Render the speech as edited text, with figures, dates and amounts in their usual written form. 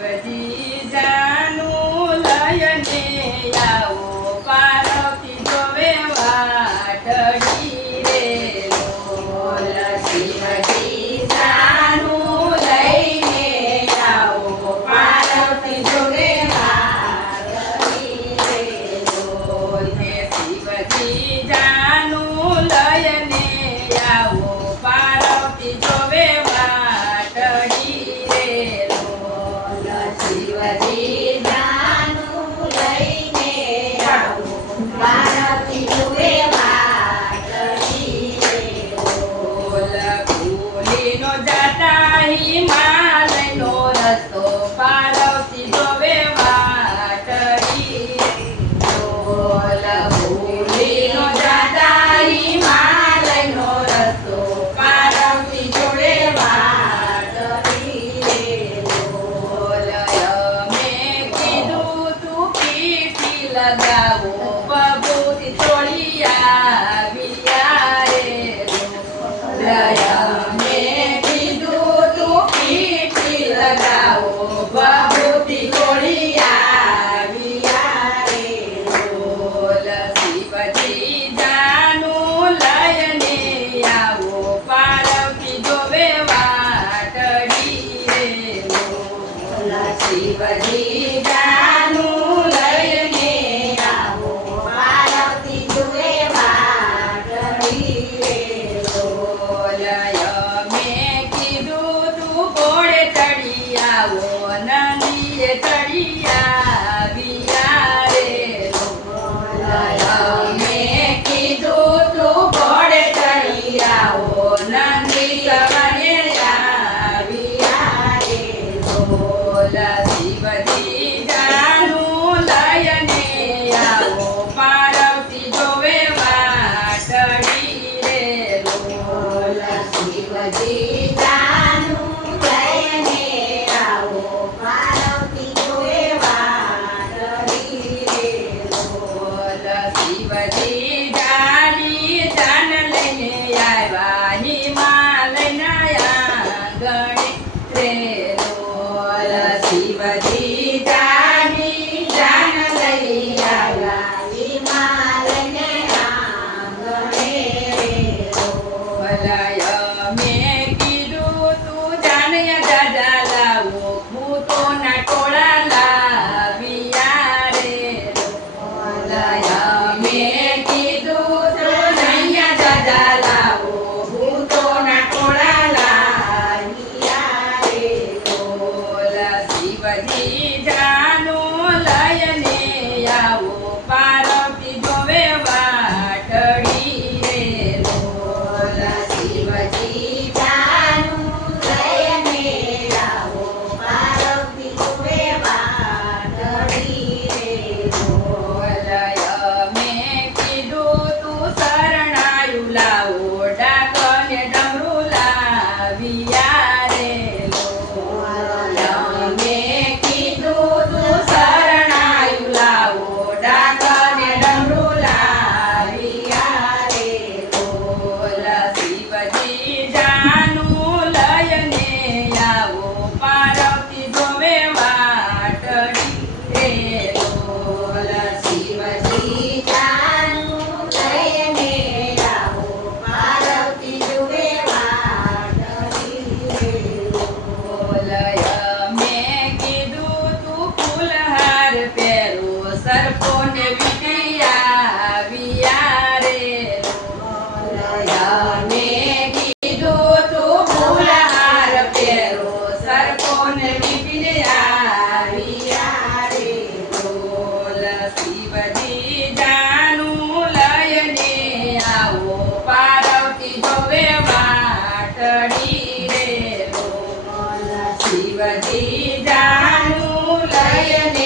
શિવજી જાનું લયને આવો પાર્વતી જોવે વાટડી રે બોલ શિવજી જાનું લઈને આવો પાર્વતી જોવે વાટડી રે બોલ હે શિવજી જાનું લયને આવો પાર્વતી જોવે વાટડી રે બોલ શિવજી જાનું લઈને આવો પાર્વતી જોવે વાટડી રે બોલ ભૂલીનો જાતા હિમાલયનો રસ્તો પાર્વતી જોવે વાટડી બોલ ભૂલીનો જાતા હિમાલયનો રસ્તો પાર્વતી જોડે વાટડી રે બોલ અમે કીધું તું પીઠી લગાવો બબૂતી તોડી આવ્યા રે બોલ અમે કીધું તું પીઠી લગાવો બબૂતી તોડી આવ્યા રે બોલ શિવજી જાનું લયને આવો પાર્વતી જોવે વાટડી રે બોલ શિવજી જાનું લયને આવો પાર્વતી જોવે વાટડી રે બોલ અમે કીધું તું ઘોડે ચડી આવો નંદીએ ચડી આવ્યા રે બોલ અમે કીધું તું ઘોડે ચડી આવો નંદી સવારે આવ્યા રે બોલ શિવજી જાનું લયને આવો પાર્વતી જોવે વાટડી રે બોલ શિવજી જાનું લયને આવો પાર્વતી જોવે વાટડી રે બોલ શિવજી જાની જાન લઈને આવ્યા હિમાલયના આંગણે રે બોલ શિવજી જાની જાન લઈ આવ્યા હિમાલયના આંગણે રે બોલ અમે કીધું તું જાનયા દાદા લાવો ભૂતોના ટોળા લાવ્યા રે બોલ અમે કીધું તું નૈયા દાદા લાવો ભૂતોના ટોળા લાવ્યા રે બોલ શિવજી જાનું લયને આવો પાર્વતી જોવે વાટડી રે બોલ શિવજી જાનું લયને આવો પાર્વતી જોવે વાટડી રે બોલ અમે કીધું તું શરણાયું લાવો ડાકને ડમરું લાવ્યા રે બોલ અમે કીધું તું શરણાયું લાવો ડાકને ડમરું લાવ્યા રે બોલ શિવજી જાનું લયને આવો પાર્વતી જોવે વાટડી રે બોલ શિવજી જાનું લયને આવો પાર્વતી જોવે વાટડી રે બોલ અમે કીધું તું ફૂલહાર પહેરો સરપોને વિટિયા રે બોલ અમે કીધું તું ફૂલહાર પહેરો સરપોને વિટિયા રે બોલ શિવજી જાનું લયને આવો પાર્વતી જોવે વાટડી રે બોલ શિવજી જાનું લયને